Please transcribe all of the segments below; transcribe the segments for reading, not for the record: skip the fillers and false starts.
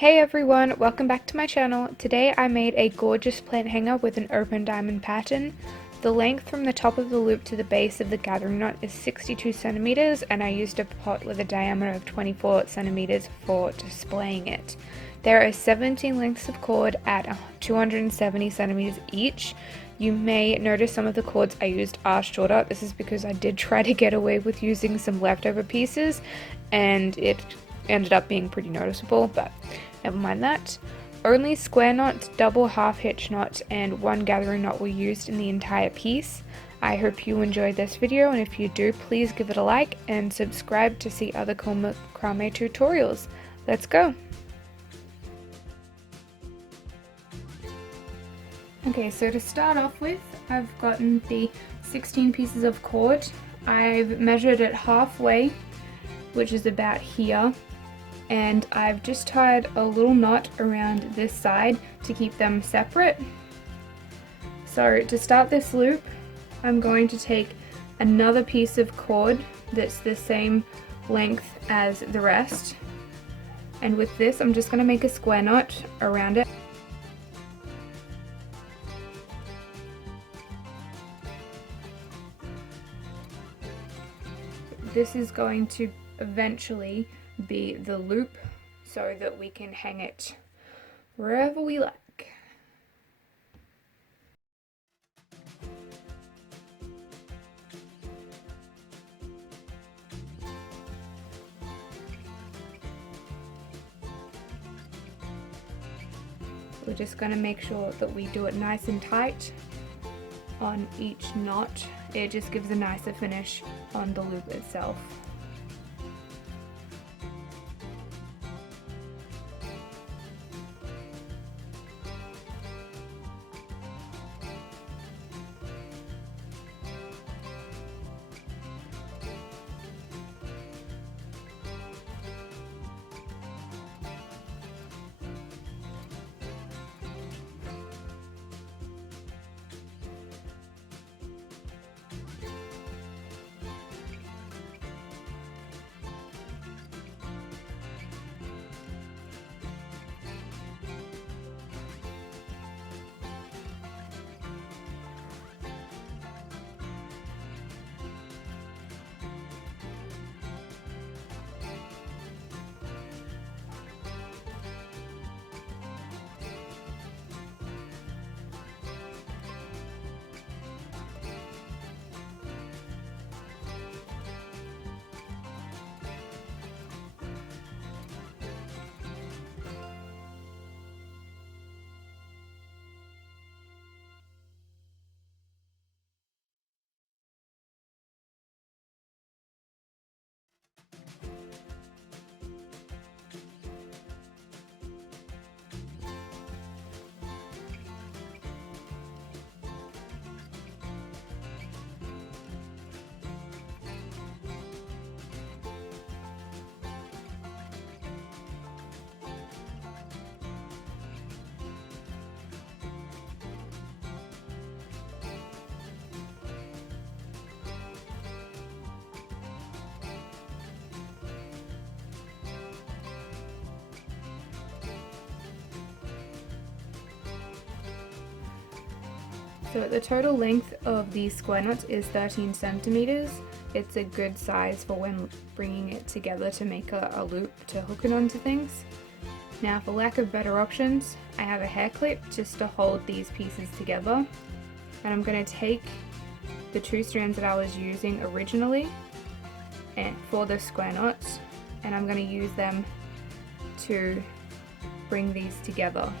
Hey everyone, welcome back to my channel. Today I made a gorgeous plant hanger with an open diamond pattern. The length from the top of the loop to the base of the gathering knot is 62 centimeters, and I used a pot with a diameter of 24 centimeters for displaying it. There are 17 lengths of cord at 270 centimeters each. You may notice some of the cords I used are shorter. This is because I did try to get away with using some leftover pieces and it ended up being pretty noticeable, but never mind that. Only square knot, double half hitch knot, and one gathering knot were used in the entire piece. I hope you enjoyed this video, and if you do, please give it a like and subscribe to see other cool macrame tutorials. Let's go! Okay, so to start off with, I've gotten the 16 pieces of cord. I've measured it halfway, which is about here, and I've just tied a little knot around this side to keep them separate. So to start this loop, I'm going to take another piece of cord that's the same length as the rest, and with this I'm just going to make a square knot around it. This is going to eventually be the loop so that we can hang it wherever we like. We're just going to make sure that we do it nice and tight on each knot. It just gives a nicer finish on the loop itself. So the total length of these square knots is 13 centimeters. It's a good size for when bringing it together to make a loop to hook it onto things. Now, for lack of better options, I have a hair clip just to hold these pieces together. And I'm going to take the two strands that I was using originally and for the square knots, and I'm going to use them to bring these together.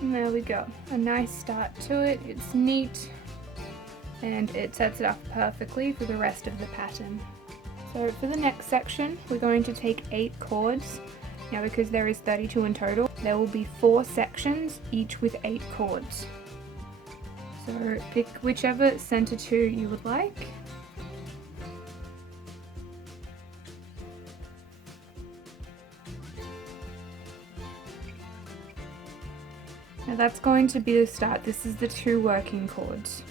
And there we go, a nice start to it. It's neat and it sets it up perfectly for the rest of the pattern. So for the next section, we're going to take 8 cords. Now because there is 32 in total, there will be 4 sections, each with 8 cords. So pick whichever center 2 you would like. Now that's going to be the start. This is the 2 working cords.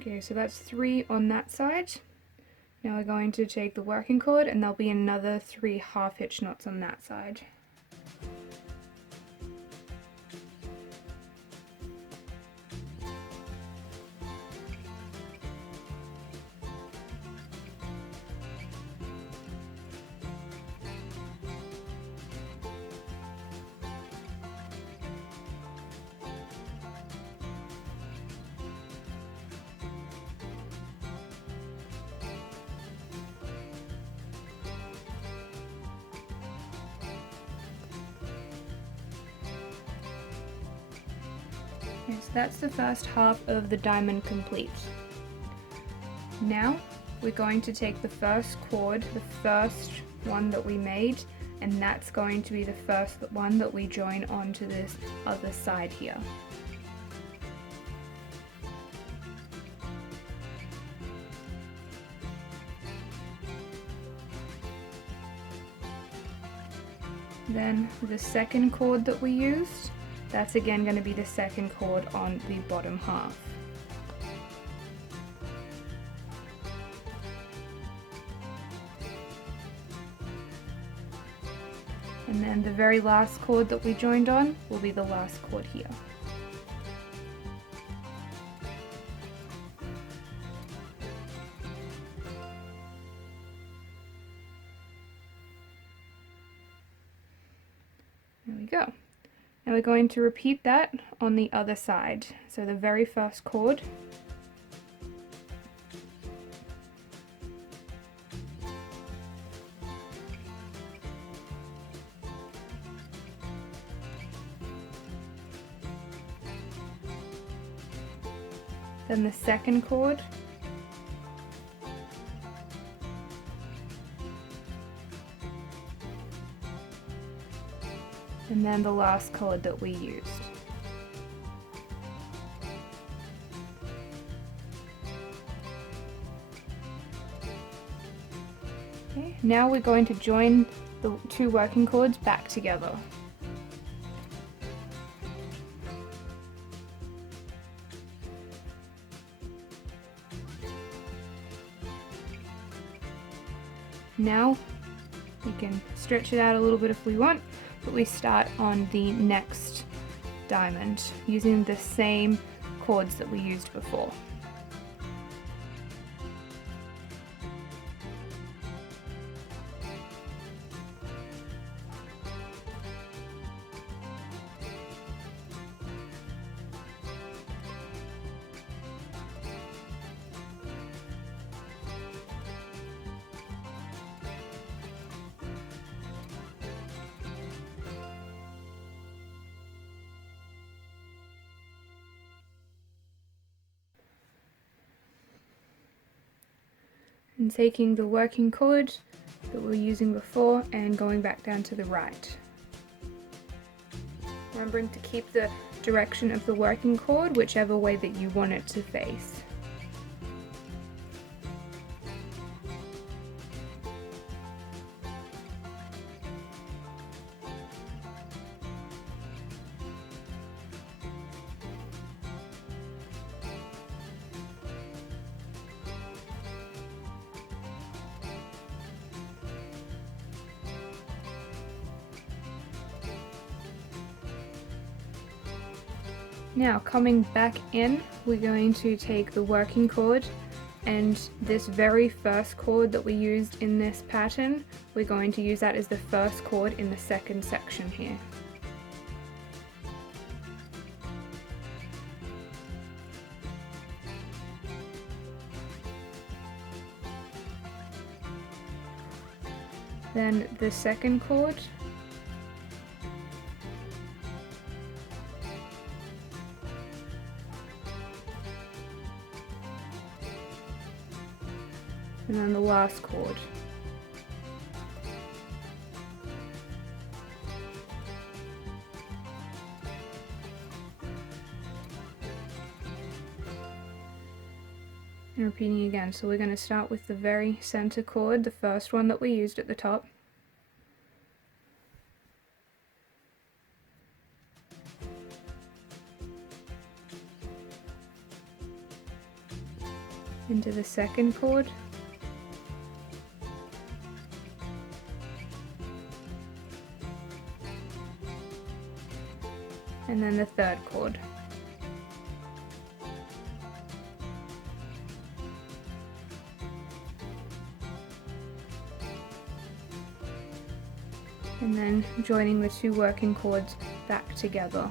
Okay, so that's 3 on that side. Now we're going to take the working cord and there'll be another 3 half hitch knots on that side. Okay, so that's the first half of the diamond complete. Now we're going to take the first cord, the first one that we made, and that's going to be the first one that we join onto this other side here. Then the second cord that we used, that's again going to be the second cord on the bottom half. And then the very last cord that we joined on will be the last cord here. There we go. Now we're going to repeat that on the other side. So the very first cord, then the second cord, and then the last cord that we used. Okay, now we're going to join the 2 working cords back together. Now we can stretch it out a little bit if we want, but we start on the next diamond using the same cords that we used before. And taking the working cord that we were using before and going back down to the right. Remembering to keep the direction of the working cord whichever way that you want it to face. Now coming back in, we're going to take the working cord, and this very first cord that we used in this pattern, we're going to use that as the first cord in the second section here. Then the second cord, and then the last cord. And repeating again, so we're going to start with the very center cord, the first one that we used at the top. Into the second cord. And then the third cord. And then joining the two working cords back together.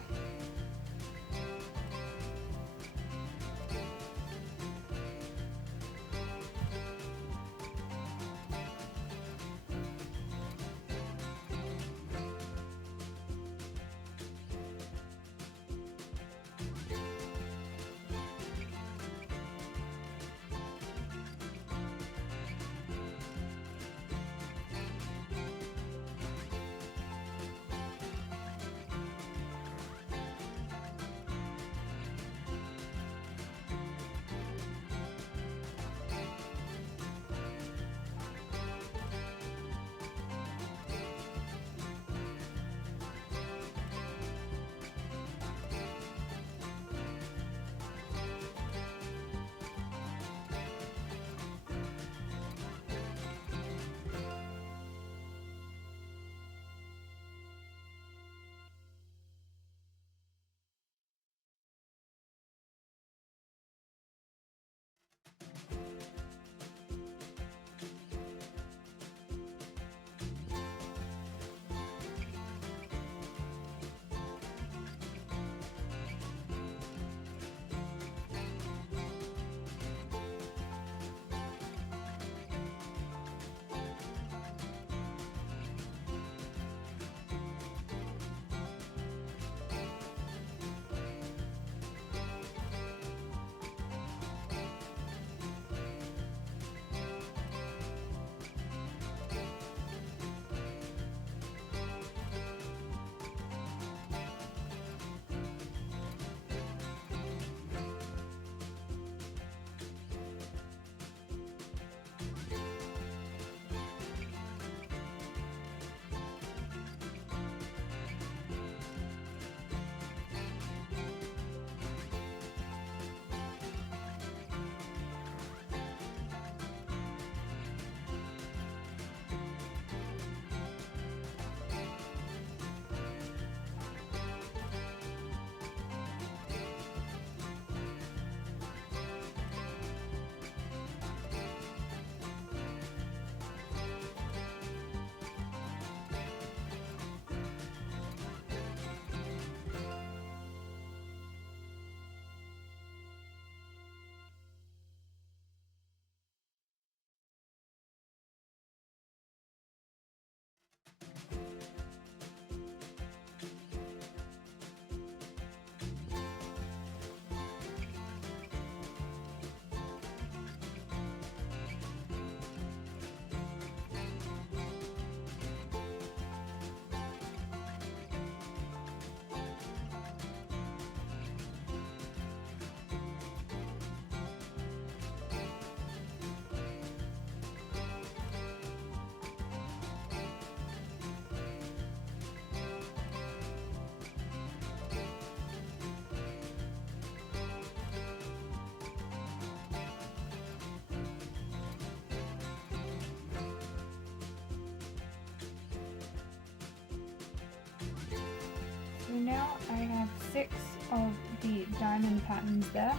So now I have 6 of the diamond patterns there.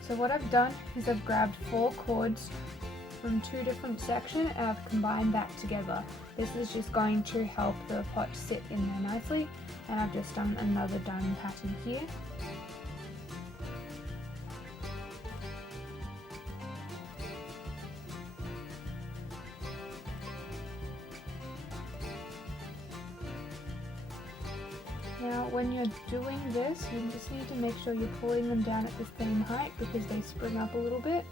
So what I've done is I've grabbed 4 cords from 2 different sections and I've combined that together. This is just going to help the pot sit in there nicely, and I've just done another diamond pattern here. Now when you're doing this, you just need to make sure you're pulling them down at the same height because they spring up a little bit,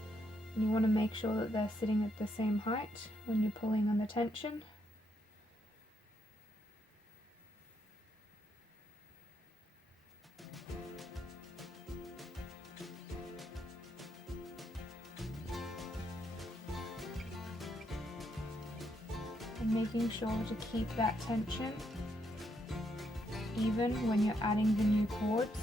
and you want to make sure that they're sitting at the same height when you're pulling on the tension. And making sure to keep that tension even when you're adding the new cords.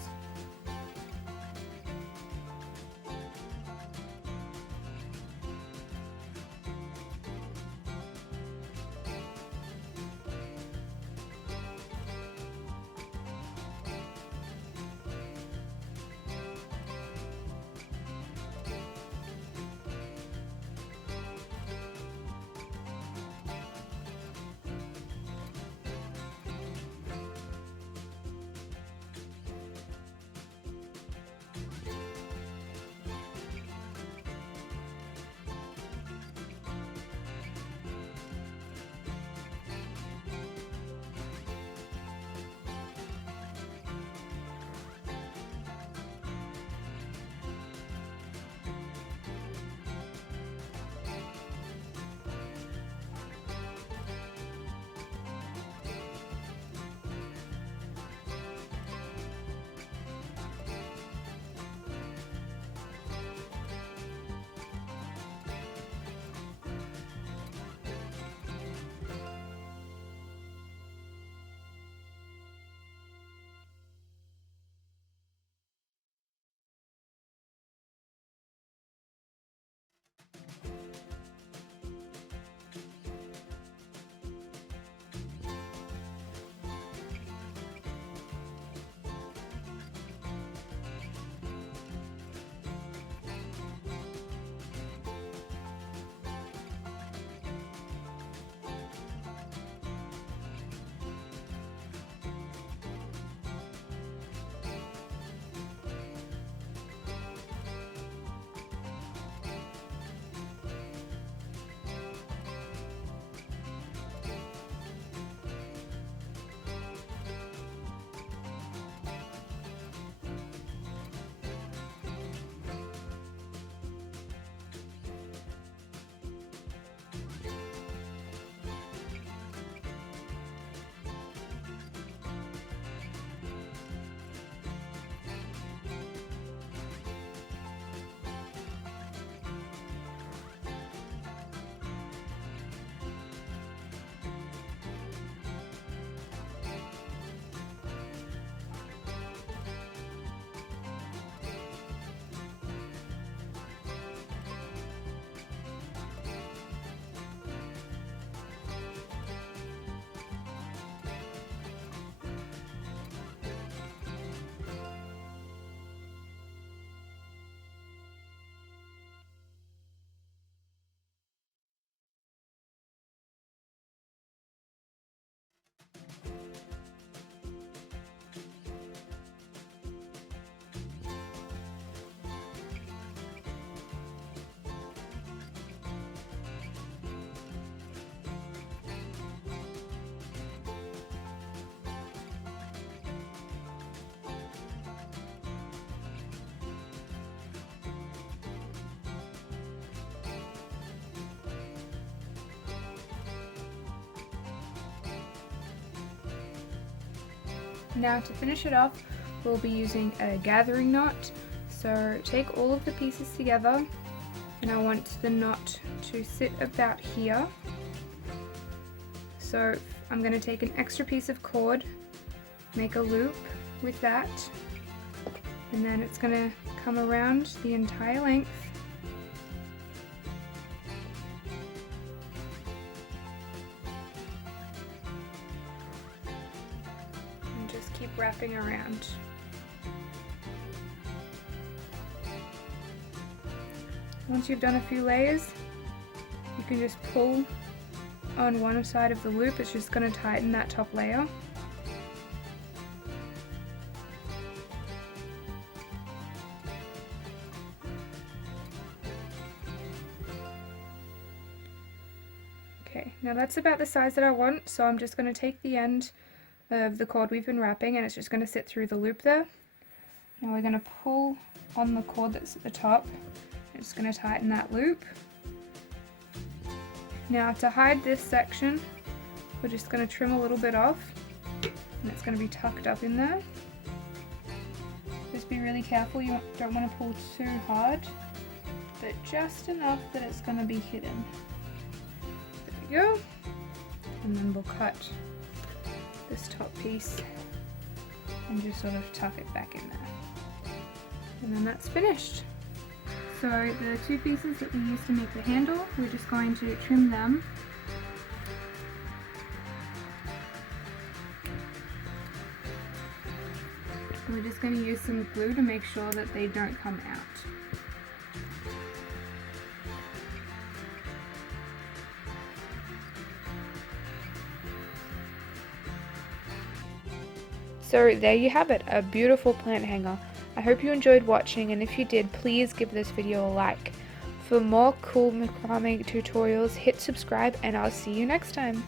Now to finish it off, we'll be using a gathering knot. So take all of the pieces together, and I want the knot to sit about here. So I'm going to take an extra piece of cord, make a loop with that, and then it's going to come around the entire length. And just keep wrapping around. Once you've done a few layers, you can just pull on one side of the loop. It's just going to tighten that top layer. Okay, now that's about the size that I want, so I'm just going to take the end of the cord we've been wrapping and it's just going to sit through the loop there. Now we're going to pull on the cord that's at the top. I'm just going to tighten that loop. Now to hide this section, we're just going to trim a little bit off and it's going to be tucked up in there. Just be really careful, you don't want to pull too hard, but just enough that it's going to be hidden. There we go. And then we'll cut this top piece and just sort of tuck it back in there. And then that's finished. So the two pieces that we used to make the handle, we're just going to trim them. And we're just going to use some glue to make sure that they don't come out. So there you have it, a beautiful plant hanger. I hope you enjoyed watching, and if you did, please give this video a like. For more cool macrame tutorials, hit subscribe and I'll see you next time.